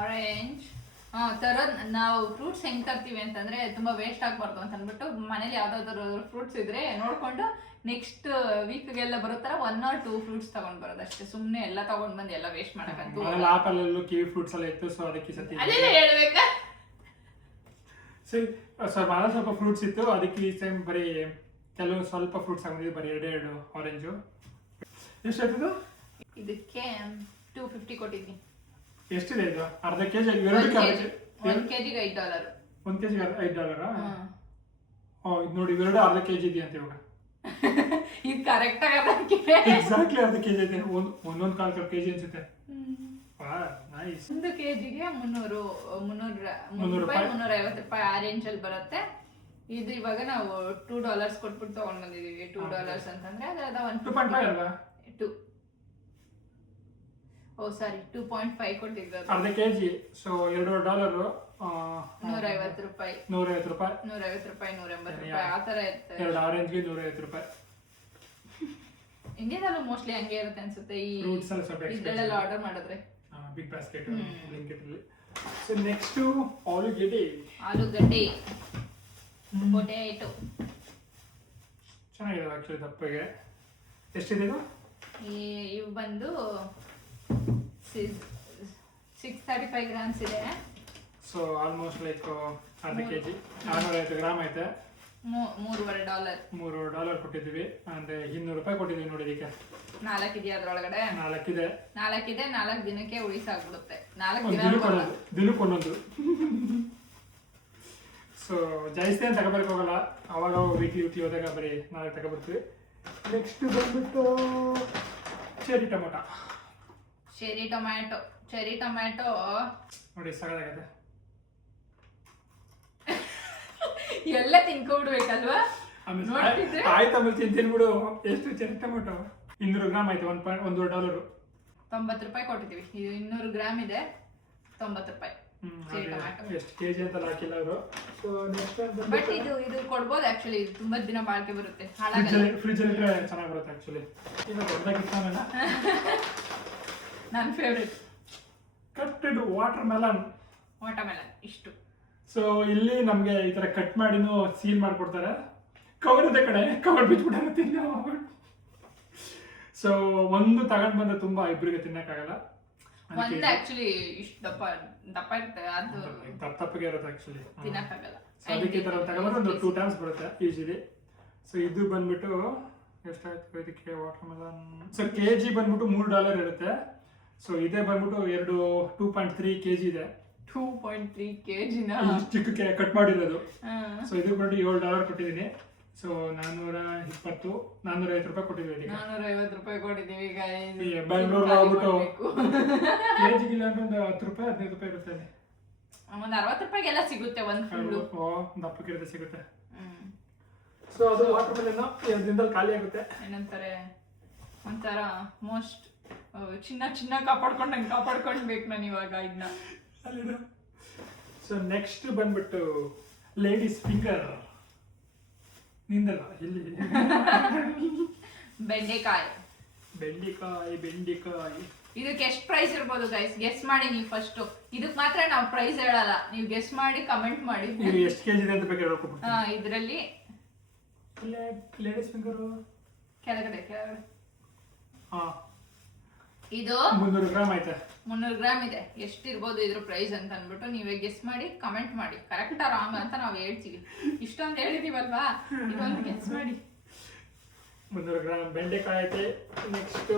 ಆರೆಂಜ್ ತರೋದ್ ನಾವು ಫ್ರೂಟ್ಸ್ ಹೆಂಗ್ ತರ್ತೀವಿ ಅಂತಂದ್ರೆ ತುಂಬಾ ವೇಸ್ಟ್ ಆಗ್ಬಾರ್ದು ಅಂತ ಅಂದ್ಬಿಟ್ಟು ಮನೇಲಿ ಯಾವ್ದಾದ್ರು ಫ್ರೂಟ್ಸ್ ಇದ್ರೆ ನೋಡ್ಕೊಂಡು ನೆಕ್ಸ್ಟ್ ವೀಕ್ಗೆಲ್ಲ ಬರೋ ತರ 1 or 2 ಫ್ರೂಟ್ಸ್ ತಗೊಂಡ್ ಬರೋದು ಅಷ್ಟೇ. ಸುಮ್ನೆ ಎಲ್ಲ ತಗೊಂಡ್ ಬಂದು ಎಲ್ಲ ವೇಸ್ಟ್ ಮಾಡಕ್ಕಂತೂ. ಆಪಲ್ ಅಲ್ಲೂ ಕಿವಿ ಫ್ರೂಟ್ಸ್ ಎಲ್ಲ ಇತ್ತು, ಸೊ ಅದಕ್ಕೆ ಸತಿ ಅದೆಲ್ಲ ಹೇಳ್ಬೇಕಾ? ಬಹಳ ಸ್ವಲ್ಪ ಫ್ರೂಟ್ಸ್ ಇತ್ತು, ಅದಕ್ಕೆ ಈ ಟೈಮ್ ಬರೀ ಕೆಲವು ಸ್ವಲ್ಪ ಫ್ರೂಟ್ಸ್ ಆಗಿದ್ವಿ, ಬರೀ 2 ಆರೆಂಜು. ಎಷ್ಟಾಯ್ತದು? ಇದಕ್ಕೆ 250 ಕೊಟ್ಟಿದ್ವಿ. ಎಷ್ಟಿದೆ ಇದು? ಅರ್ಧ ಕೆಜಿ? 1 ಕೆಜಿಗೆ $5. 1 ಕೆಜಿಗೆ $5? ಇದು ನೋಡಿ, 2 ಅರ್ಧ ಕೆಜಿ ಇದೆಯಾ ಅಂತ ಇವಾಗ. ಇದು ಕರೆಕ್ಟ್ ಎಕ್ಸಾಕ್ಟ್ಲಿ ಅರ್ಧ ಕೆಜಿ ಐತೆ. ಒಂದೊಂದು ಕಾಲು ಕೆಜಿ ಅನ್ಸುತ್ತೆ. ನೈಸ್. 1 ಕೆಜಿಗೆ $300 ರೂಪಾಯಿ, $350 ಆರೆಂಜ್ ಅಲ್ಲಿ ಬರುತ್ತೆ. ಇದು ಇವಾಗ ನಾವು $2 ಕೊಟ್ಬಿಟ್ಟು ತಗೊಂಡ್ ಬಂದಿದೀವಿ. $2 ಅಂತಂದ್ರೆ ಅದ 2.5 ಅಲ್ವಾ? 2 2.5 ಕೊಟ್ಟಿದ್ದು. ಅರ್ಧ ಕೆಜಿ. ಸೊ $2 $150 ರೂಪಾಯಿ, 150 ರೂಪಾಯಿ, 180 ರೂಪಾಯಿ, ಆ ತರ ಇರುತ್ತೆ. 2 ಆರೆಂಜ್ಗೆ 150 ರೂಪಾಯಿ. ಇಂಡಿಯಾದಲ್ಲೂ ಮೋಸ್ಟ್ಲಿ ಹಂಗೆ ಇರುತ್ತೆ ಅನ್ಸುತ್ತೆ. ಈ ಇದೆಲ್ಲ ಆರ್ಡರ್ ಮಾಡಿದ್ರೆ ಬಿಗ್ ಬಾಸ್ಕೆಟ್ ಬ್ಲಿಂಕಿಟ್ ಅಲ್ಲಿ. ಸೊ ನೆಕ್ಸ್ಟ್ ಆಲೂಗಡ್ಡೆ ಪೊಟೇಟೊ ಚೆನ್ನಾಗಿದೆ ಆಕ್ಚುಲಿ ದಪ್ಪಗೆ. ಎಷ್ಟಿದೆ ಇದು? ಇವು ಬಂದು 635 ಗ್ರಾಮ್ಸ್ ಇದೆ. ಸೊ ಆಲ್ಮೋಸ್ಟ್ ಲೈಕ್ ಅರ್ಧ ಕೆಜಿ, 650 ಗ್ರಾಮ್ ಐತೆ. $3.25 ಕೊಟ್ಟಿದ್ದೀವಿ, ಅಂದ್ರೆ $200 ರೂಪಾಯಿ ಕೊಟ್ಟಿದ್ದೀವಿ ನೋಡಿ. ಇದಕ್ಕೆ 4 ಇದೆಯಾ ಅದ್ರೊಳಗಡೆ? 4 ಇದೆ. 4 ದಿನಕ್ಕೆ ಉಳಿಸಾಗ್ಬಿಡುತ್ತೆ. 4 ದಿನಕ್ಕೆ ಒಂದೊಂದು. ಸೊ ಜಾಸ್ತಿ ಅಂತ ತಗೋಬರಕ್ಕೆ ಹೋಗಲ್ಲ, ಅವಾಗ ವೀಕ್ಲಿ ಹೋದಾಗ ಬರೀ 4 ತಗೋಬರ್ತೀವಿ. ನೆಕ್ಸ್ಟ್ ಬಂದ್ಬಿಟ್ಟು ಚೆರಿ ಟೊಮ್ಯಾಟೊ ನೋಡಿ, ಸಗದಾಗತ್ತೆ. ಎಲ್ಲ ತಿನ್ಕೊಬಿಡ್ಬೇಕಲ್ವಾ? ಆಯ್ತು ತಿನ್ಬಿಡು. ಎಷ್ಟು ಚೆರಿ ಟೊಮೆಟೊ? 200 ಗ್ರಾಮ್ ಆಯ್ತು. $1.90 ರೂಪಾಯಿ ಕೊಟ್ಟಿದ್ದೀವಿ. ಇದು 200 ಗ್ರಾಮ್ ಇದೆ, $90 ರೂಪಾಯಿ. ಎಷ್ಟು ಕೆಜಿ ಅಂತ ಹಾಕಿಲ್ಲ ಅವರು. ಸೊ ನೆಕ್ಸ್ಟ್ ಬಟ್ ಇದು ಕೊಡ್ಬೋದು ಆಕ್ಚುಲಿ. ಇದು ತುಂಬಾ ದಿನ ಬಾಳಿಕೆ ಬರುತ್ತೆ, ಫ್ರಿಜ್ ಅಲ್ಲಿ ಇಟ್ರೆ ಚೆನ್ನಾಗಿ ಬರುತ್ತೆ ಆಕ್ಚುಲಿ. ಈಗ ದೊಡ್ಡದಾಗಿರ್ತಾನಲ್ಲ, ನನ್ನ ಫೇವ್ರೆಟ್ ಕಟ್ಟೆಡ್ ವಾಟರ್ ಮೆಲನ್ ಇಷ್ಟು. ಸೊ ಇಲ್ಲಿ ನಮಗೆ ಈ ತರ ಕಟ್ ಮಾಡಿನೂ ಸೀಲ್ ಮಾಡ್ಕೊಡ್ತಾರೆ. ಕವರ್ ಇದೆ ಕಡೆ, ಕವರ್ ಬಿಚ್ಬಿಟ್ಟು ತಿನ್ನೋ. ಸೊ ಒಂದು ತಗೊಂಡ್ ಬಂದ್ರೆ ತುಂಬಾ ಇಬ್ಬರಿಗೆ ತಿನ್ನಕ್ಕಾಗಲ್ಲ. ಒಂದು ಆಕ್ಚುಲಿ ಇಷ್ಟು ದಪ್ಪ ದಪ್ಪ ಇರ್ತದೆ, ಅದು ತಪ್ಪಗೆ ಇರುತ್ತೆ ಆಕ್ಚುಲಿ, ತಿನ್ನಕ್ಕಾಗಲ್ಲ. ಸೊ ಅದಕ್ಕೆ ಈ ತರ ತಗೊಂಡ್ರೆ ಒಂದು 2 times ಬರುತ್ತೆ ಯೂಶಲಿ. ಸೊ ಇದು ಬಂದ್ಬಿಟ್ಟು ಎಷ್ಟಾಯ್ತು ಇದಕ್ಕೆ ವಾಟರ್ ಮೆಲನ್. ಸೊ kg ಬಂದ್ಬಿಟ್ಟು $3 ಇರುತ್ತೆ. ಸೊ ಇದೇ ಬಂದ್ಬಿಟ್ಟು 2.3 kg ಇದೆ. 2.3 kg ಚಿಕ್ಕ ಕಟ್ ಮಾಡಿರೋದು. ಸೊ ಇದು ಬಂದ್ಬಿಟ್ಟು $7 ಕೊಟ್ಟಿದ್ದೀನಿ. ಸೊ 450 ರೂಪಾಯಿ ಕೊಟ್ಟಿದ್ದೀವಿ. 450 ರೂಪಾಯಿ ಕೊಟ್ಟಿದ್ದೀವಿ ಬೆಂಗಳೂರಿಗೆ ಹೋಗ್ಬಿಟ್ಟು ಕೆಜಿಗೆ ಇಲ್ಲ ಅಂದ್ರೆ ಒಂದು 10 ರೂಪಾಯಿ 15 ರೂಪಾಯಿ ಇರುತ್ತೆ. ಒಂದು 60 ರೂಪಾಯಿಗೆಲ್ಲ ಸಿಗುತ್ತೆ ಒಂದು ಫುಲ್ಲು. ದಪ್ಪಕ್ಕಿರುತ್ತೆ ಸಿಗುತ್ತೆ. ಸೊ ಅದು ವಾಟರ್ ಮೆಲನ್ 2 ದಿನದಲ್ಲಿ ಖಾಲಿ ಆಗುತ್ತೆ. ಏನಂತಾರೆ ಒಂಥರ ಮೋಸ್ಟ್ ಚಿನ್ನ ಕಾಪಾಡ್ಕೊಂಡ್ಬೇಕು ನಾನು ಇವಾಗ ಇದನ್ನ. ಸೊ ನೆಕ್ಸ್ಟ್ ಬಂದ್ಬಿಟ್ಟು ಲೇಡೀಸ್ ಫಿಂಗರ್. ನಿಂದಲ್ಲ ಇಲ್ಲಿ ಬೆಂಡೆಕಾಯಿ. ಇದಕ್ಕೆ ಎಷ್ಟು ಪ್ರೈಸ್ ಇರ್ಬೋದು ಗೈಸ್ ಗೆಸ್ ಮಾಡಿ ನೀವು ಫಸ್ಟ್. ಇದಕ್ಕೆ ಮಾತ್ರ ನಾವು ಪ್ರೈಸ್ ಹೇಳಲ್ಲ, ನೀವು ಗೆಸ್ ಮಾಡಿ ಕಮೆಂಟ್ ಮಾಡಿ ಎಷ್ಟು ಕೆಜಿ ಇದೆ ಅಂತ ಬೇಕಾದ್ರೆ ಹೇಳ್ಕೊಬಿಡ್ತೀನಿ. ಇದರಲ್ಲಿ ಲೇಡೀಸ್ ಫಿಂಗರ್ ಕೆಳಗಡೆ ಇದು 300 ಗ್ರಾಮ್ ಐತೆ. 300 ಗ್ರಾಮ್ ಇದೆ. ಎಷ್ಟಿರ್ಬೋದು ಇದ್ರ ಪ್ರೈಸ್ ಅಂತ ಅಂದ್ಬಿಟ್ಟು ನೀವೇ ಗೆಸ್ ಮಾಡಿ ಕಮೆಂಟ್ ಮಾಡಿ. ಕರೆಕ್ಟಾ ರಾಂಗ್ ಅಂತ ನಾವು ಹೇಳ್ತೀವಿ, ಇಷ್ಟೊಂದು ಹೇಳಿದೀವಲ್ವಾ, ಇದೊಂದು ಗೆಸ್ ಮಾಡಿ. 300 ಗ್ರಾಮ್ ಬೆಂಡೆಕಾಯಿ ಐತೆ. ನೆಕ್ಸ್ಟ್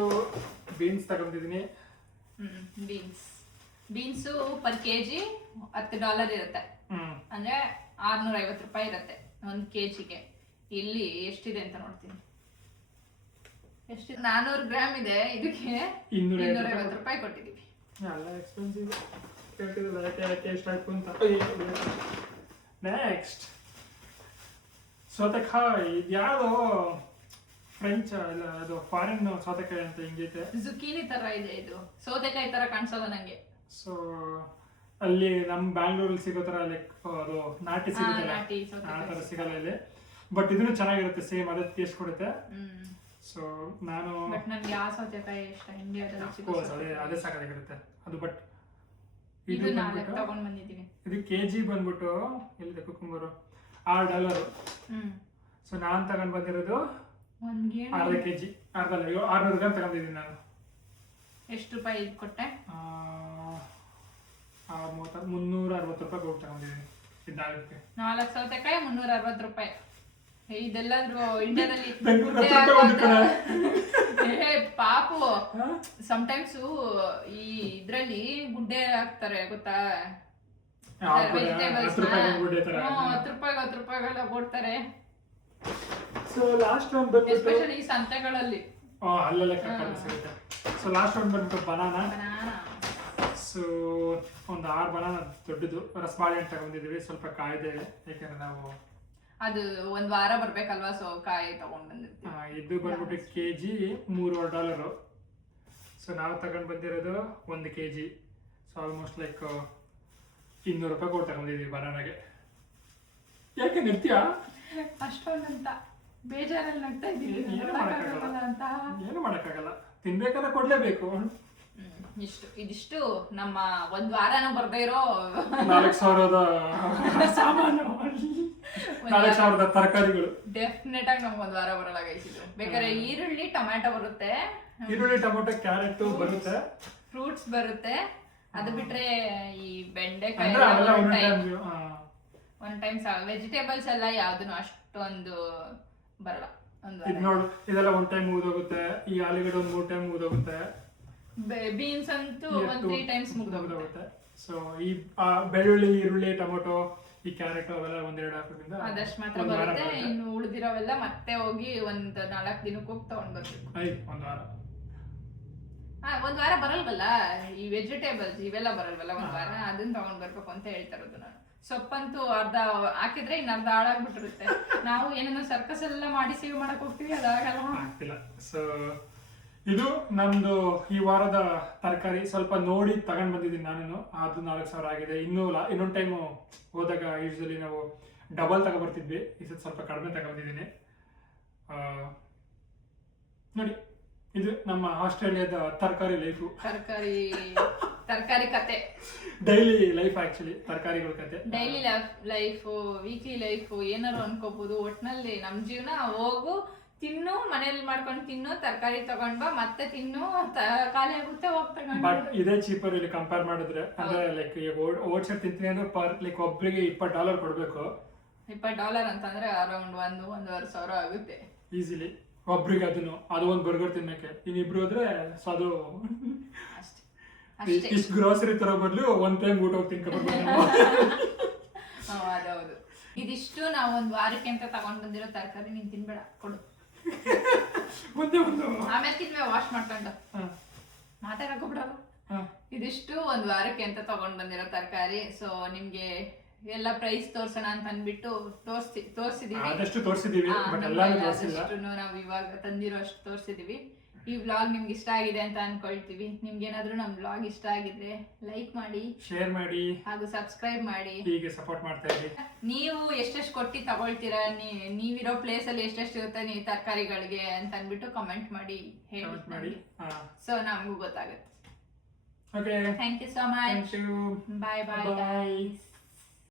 ಬೀನ್ಸ್ ತಗೊಂಡಿದ್ದೀನಿ. ಬೀನ್ಸು ಪರ್ kg $10 ಇರುತ್ತೆ, ಅಂದ್ರೆ 650 ರೂಪಾಯಿ ಇರುತ್ತೆ 1 kgಗೆ. ಇಲ್ಲಿ ಎಷ್ಟಿದೆ ಅಂತ ನೋಡ್ತೀನಿ. ಎಷ್ಟು 400 ಗ್ರಾಮ್ ಇದೆ, ಇದಕ್ಕೆ 250 ರೂಪಾಯಿ ಕೊಟ್ಟಿದ್ದೀವಿ. ಎಲ್ಲ ಎಕ್ಸ್ಪೆನ್ಸಿವ್ ಕೇಳ್ತಿದ್ರಲ್ಲ ಯಾಕೆ ಎಷ್ಟಾಯ್ತು ಅಂತ. ನೆಕ್ಸ್ಟ್ ಸೌತೆಕಾಯಿ. ಇದ್ಯಾವುದೋ ಫ್ರೆಂಚ್ ಅಲ್ಲ, ಅದು ಫಾರಿನ್ ಸೌತೆಕಾಯಿ ಅಂತ ಹಿಂಗೈತೆ. ಜುಕೀನಿ ತರ ಇದೆ ಇದು, ಸೌತೆಕಾಯಿ ತರ ಕಾಣಿಸೋಲ್ಲ ನಂಗೆ. ಸೊ ಅಲ್ಲಿ ನಮ್ಮ ಬ್ಯಾಂಗ್ಳೂರಲ್ಲಿ ಸಿಗೋ ತರ ಲೈಕ್ ಅದು ನಾಟಿ ಸಿಗುತ್ತಲ್ಲ ಆ ತರ ಸಿಗಲ್ಲ ಇಲ್ಲಿ. ಬಟ್ ಇದನ್ನು ಚೆನ್ನಾಗಿರುತ್ತೆ, ಸೇಮ್ ಅದೇ ಟೇಸ್ಟ್ ಕೊಡುತ್ತೆ. ಸೊ ನಾನು ಬಟ್ ನನಗೆ ಆ ಸೌತೆಕಾಯಿ ಇಷ್ಟ, ಇಂಡಿಯಾದಲ್ಲಿ ಅದೇ ಸಾಕಾಗಿರುತ್ತೆ ಅದು. ಬಟ್ ಇದು ನಾನು ತಗೊಂಡ್ ಬಂದಿದ್ದೀನಿ. ಇದು ಕೆಜಿ ಬಂದ್ಬಿಟ್ಟು ಎಲ್ಲಿದೆ ಕುಕುಂಬರು $6. ಸೊ ನಾನು ತಗೊಂಡ್ ಬಂದಿರೋದು 1/2 kg, 600 ಗ್ರಾಮ್ ತಗೊಂಡಿದ್ದೀನಿ ನಾನು. ಎಷ್ಟು ರೂಪಾಯಿ ಕೊಟ್ಟೆ? 360 ರೂಪಾಯಿ ಕೊಟ್ಟು ತಗೊಂಡಿದ್ದೀನಿ. ಇದಾಗುತ್ತೆ 4 ಸೌತೆಕಾಯಿ 360 ರೂಪಾಯಿ. ಇದೆಲ್ಲಾದ್ರೂ ಇಂಡಿಯಾದಲ್ಲಿ ಪಾಪು ಸಮ್ಟೈಮ್ಸ್ ಈ ಇದ್ರಲ್ಲಿ ಗುಡ್ಡೆ ಹಾಕ್ತಾರೆ ಗೊತ್ತಾ, ವೆಜಿಟೇಬಲ್ಸ್ 10 ರೂಪಾಯಿಗೆಲ್ಲ ಕೊಡ್ತಾರೆ. ಸೊ ಲಾಸ್ಟ್ ಒಂದು ಬಂದ್ಬಿಟ್ಟು ಎಸ್ಪೆಷಲಿ ಈ ಸಂತೆಗಳಲ್ಲಿ ಅಲ್ಲೆಲ್ಲ ಸಿಗುತ್ತೆ. ಸೊ ಲಾಸ್ಟ್ ಒಂದು ಬಂದ್ಬಿಟ್ಟು ಬನಾನಾ. ಸೊ ಒಂದು 6 ಬನಾನಾ ದೊಡ್ಡದು ರಸಬಾಳೆ ತಗೊಂಡಿದ್ದೀವಿ. ಸ್ವಲ್ಪ ಕಾಯ್ದೆ, ಯಾಕಂದ್ರೆ ನಾವು ಅದು ಒಂದ್ ವಾರ ಬರ್ಬೇಕಲ್ವಾ, ಸೊ ಕಾಯಿ ತಗೊಂಡ್ ಬಂದಿರ್ತೀವಿ. ಇದು ಬಂದ್ಬಿಟ್ಟು ಕೆಜಿ $3. ಸೊ ನಾವು ತಗೊಂಡ್ ಬಂದಿರೋದು 1 kg. ಸೊ ಆಲ್ಮೋಸ್ಟ್ ಲೈಕ್ 200 ರೂಪಾಯಿ ಕೊಟ್ಟು ತಗೊಂಡಿದ್ದೀವಿ ಬನಾನಾಗೆ. ಯಾಕೆ ನಗ್ತೀಯಾ ಅಷ್ಟೊಂದಂತ ಬೇಜಾರಲ್ಲಿ ನಗ್ತಾ ಇದ್ದೀವಿ. ಏನು ಮಾಡಕ್ಕಾಗಲ್ಲ, ತಿನ್ಬೇಕಾದ್ರೆ ಕೊಡ್ಲೇಬೇಕು. ಇದಿಷ್ಟು ನಮ್ಮ ಒಂದ್ ವಾರನೂ ಬರ್ದೇ ಇರೋ 4,000 ಸಾಮಾನು, 4,000 ತರಕಾರಿಗಳು. ಡೆಫಿನೆಟ್ ಆಗಿ ನಮ್ಗೆ ಒಂದ್ ವಾರ ಬರಲ್ಲ ಗೈಸಿದ್ರು. ಬೇಕಾದ್ರೆ ಈರುಳ್ಳಿ ಟೊಮ್ಯಾಟೊ ಬರುತ್ತೆ, ಈರುಳ್ಳಿ ಟೊಮೆಟೊ ಕ್ಯಾರೆಟ್ ಬರುತ್ತೆ, ಫ್ರೂಟ್ಸ್ ಬರುತ್ತೆ. ಅದು ಬಿಟ್ರೆ ಈ ಬೆಂಡೆಕಾಯಿ ಒನ್ ಟೈಮ್ ವೆಜಿಟೇಬಲ್ಸ್ ಎಲ್ಲ ಯಾವ್ದನ್ನು ಅಷ್ಟೊಂದು ಬರಲ್ಲ. ನೋಡು ಇದೆಲ್ಲ 1 ಟೈಮ್ ಮುಗಿದೋಗುತ್ತೆ. ಈ ಆಲೂಗಡ್ಡೆ ಒಂದು 3 ಟೈಮ್ ಮುಗಿದೋಗುತ್ತೆ. ಬೀನ್ಸ್ ಅಂತೂ 3 ಟೈಮ್ಸ್ ಮುಗಿದೋಗುತ್ತೆ. ಸೊ ಈ ಬೆಳ್ಳುಳ್ಳಿ, ಈರುಳ್ಳಿ, ಟೊಮೆಟೊ, ಈ ಕ್ಯಾರೆಟ್ ಅವೆಲ್ಲ 1-2 ಹಾಕೋದ್ರಿಂದ ಅದಷ್ಟು ಮಾತ್ರ ಬರುತ್ತೆ. ಇನ್ನು ಉಳಿದಿರೋವೆಲ್ಲ ಮತ್ತೆ ಹೋಗಿ ಒಂದ್ 4 ದಿನಕ್ಕೆ ಹೋಗಿ ತಗೊಂಡ್ ಬರ್ಬೇಕು. ಒಂದ್ ವಾರ ಬರಲ್ವಲ್ಲ ಈ ವೆಜಿಟೇಬಲ್ಸ್ ಇವೆಲ್ಲ ಬರಲ್ವಲ್ಲ ಒಂದ್ ವಾರ, ಅದನ್ನ ತಗೊಂಡ್ ಬರ್ಬೇಕು ಅಂತ ಹೇಳ್ತಾ ಇರೋದು ನಾನು. ಸೊಪ್ಪಂತೂ ಅರ್ಧ ಹಾಕಿದ್ರೆ ಇನ್ನು ಅರ್ಧ ಹಾಳಾಗ್ಬಿಟ್ಟಿರುತ್ತೆ. ನಾವು ಏನೇನೋ ಸರ್ಕಸ್ ಎಲ್ಲ ಮಾಡಿ ಸೇವ್ ಮಾಡಕ್ ಹೋಗ್ತೀವಿ, ಅದಾಗಲ್ಲ. ಸೊ ಇದು ನಮ್ದು ಈ ವಾರದ ತರಕಾರಿ. ಸ್ವಲ್ಪ ನೋಡಿ ತಗೊಂಡ್ ಬಂದಿದ್ದೀನಿ ನಾನು. ಅದು 4,000 ಆಗಿದೆ. ಇನ್ನೊಂದು ಟೈಮು ಹೋದಾಗ ಯೂಶಲಿ ನಾವು ಡಬಲ್ ತಗೊಬರ್ತಿದ್ವಿ. ಈ ಸತಿ ಸ್ವಲ್ಪ ಕಡಿಮೆ ತಗೊಂಡಿದ್ದೀನಿ. ನೋಡಿ ಇದು ನಮ್ಮ ಆಸ್ಟ್ರೇಲಿಯಾದ ತರಕಾರಿ ಲೈಫು. ತರಕಾರಿ ಕತೆ, ಡೈಲಿ ಲೈಫ್ ಆಕ್ಚುಲಿ ತರಕಾರಿಗಳ ಕತೆ. ಡೈಲಿ ಲೈಫು, ವೀಕ್ಲಿ ಲೈಫು ಏನಾರು ಅನ್ಕೋಬಹುದು. ಒಟ್ನಲ್ಲಿ ನಮ್ ಜೀವನ ಹೋಗು ತಿನ್ನು, ಮನೇಲಿ ಮಾಡ್ಕೊಂಡು ತಿನ್ನು, ತರಕಾರಿ ತಗೊಂಡ್ ಬಾ, ಮತ್ತೆ ತಿನ್ನು, ಖಾಲಿ ಆಗುತ್ತೆ ಹೋಗ್ ತಗೊಂಡು. ಬಟ್ ಇದೇ ಚೀಪರ್ ಇಲ್ಲಿ ಕಂಪೇರ್ ಮಾಡಿದ್ರೆ. ಅಂದ್ರೆ ಲೈಕ್ ಓಟ್ಸ್ ತಿಂತೀನಿ ಅಂದ್ರೆ ಪರ್ ಲೈಕ್ ಒಬ್ರಿಗೆ $20 ಕೊಡ್ಬೇಕು. $20 ಅಂತಂದ್ರೆ ಅರೌಂಡ್ 1-1.5 ಸಾವಿರ ಆಗುತ್ತೆ ಈಸಿಲಿ ಒಬ್ರಿಗೆ. ಅದು ಒಂದು ಬರ್ಗರ್ ತಿನ್ನಕ್ಕೆ. ಇನ್ನಿಬ್ರು ಹೋದ್ರೆ ಸೊ ಅದು ಅಷ್ಟೇ. ಇಷ್ಟು ಗ್ರೋಸರಿ ತರೋ ಬದಲು ಒಂದ್ ಟೈಮ್ ಊಟ ಹೋಗಿ ತಿನ್ಕೊಬೇಕು. ಅದೌದು. ಇದಿಷ್ಟು ನಾವು ಒಂದ್ ವಾರಕ್ಕೆ ಅಂತ ತಗೊಂಡ್ ಬಂದಿರೋ ತರಕಾರಿ. ನೀನ್ ತಿನ್ಬೇಡ, ಕೊಡು. ಆಮೇಲೆ ತಿನ್ವೆ ವಾಶ್ ಮಾಡ್ಕೊಂಡು ಮಾತಾಡಕ್ ಬಿಡಲ್ಲ. ಇದಿಷ್ಟು ಒಂದ್ ವಾರಕ್ಕೆ ಅಂತ ತಗೊಂಡ್ ಬಂದಿರೋ ತರಕಾರಿ. ಸೊ ನಿಮ್ಗೆ ಎಲ್ಲ ಪ್ರೈಸ್ ತೋರ್ಸೋಣ ಅಂತ ಅನ್ಬಿಟ್ಟು ತೋರ್ಸಿದೀವಿ. ಆದಷ್ಟು ತೋರ್ಸಿದೀವಿ, ಬಟ್ ಎಲ್ಲಾನು ತೋರ್ಸಿಲ್ಲ. ನಾವು ಇವಾಗ ತಂದಿರೋ ಅಷ್ಟು ತೋರ್ಸಿದೀವಿ. ಈ ವ್ಲಾಗ್ ನಿಮ್ಗೆ ಇಷ್ಟ ಆಗಿದೆ ಅಂತ ಅನ್ಕೊಳ್ತೀವಿ. ನಿಮ್ಗೆ ಏನಾದ್ರೂ ನಮ್ ವ್ಲಾಗ್ ಇಷ್ಟ ಆಗಿದ್ರೆ ಲೈಕ್ ಮಾಡಿ, ಶೇರ್ ಮಾಡಿ ಹಾಗೂ ಸಬ್ಸ್ಕ್ರೈಬ್ ಮಾಡಿ. ಹೀಗೆ ಸಪೋರ್ಟ್ ಮಾಡ್ತಾ ಇರಿ. ನೀವು ಎಷ್ಟೆಷ್ಟು ಕೊಟ್ಟಿ ತಗೊಳ್ತೀರಾ, ನೀವಿರೋ ಪ್ಲೇಸ್ ಅಲ್ಲಿ ಎಷ್ಟೆಷ್ಟು ಇರುತ್ತೆ ನೀವು ತರಕಾರಿಗಳಿಗೆ ಅಂತ ಅನ್ಬಿಟ್ಟು ಕಮೆಂಟ್ ಮಾಡಿ ಹೇಳಿ. ಸೊ ನಮಗೂ ಗೊತ್ತಾಗುತ್ತೆ. Okay, thank you so much. Thank you. Bye bye guys.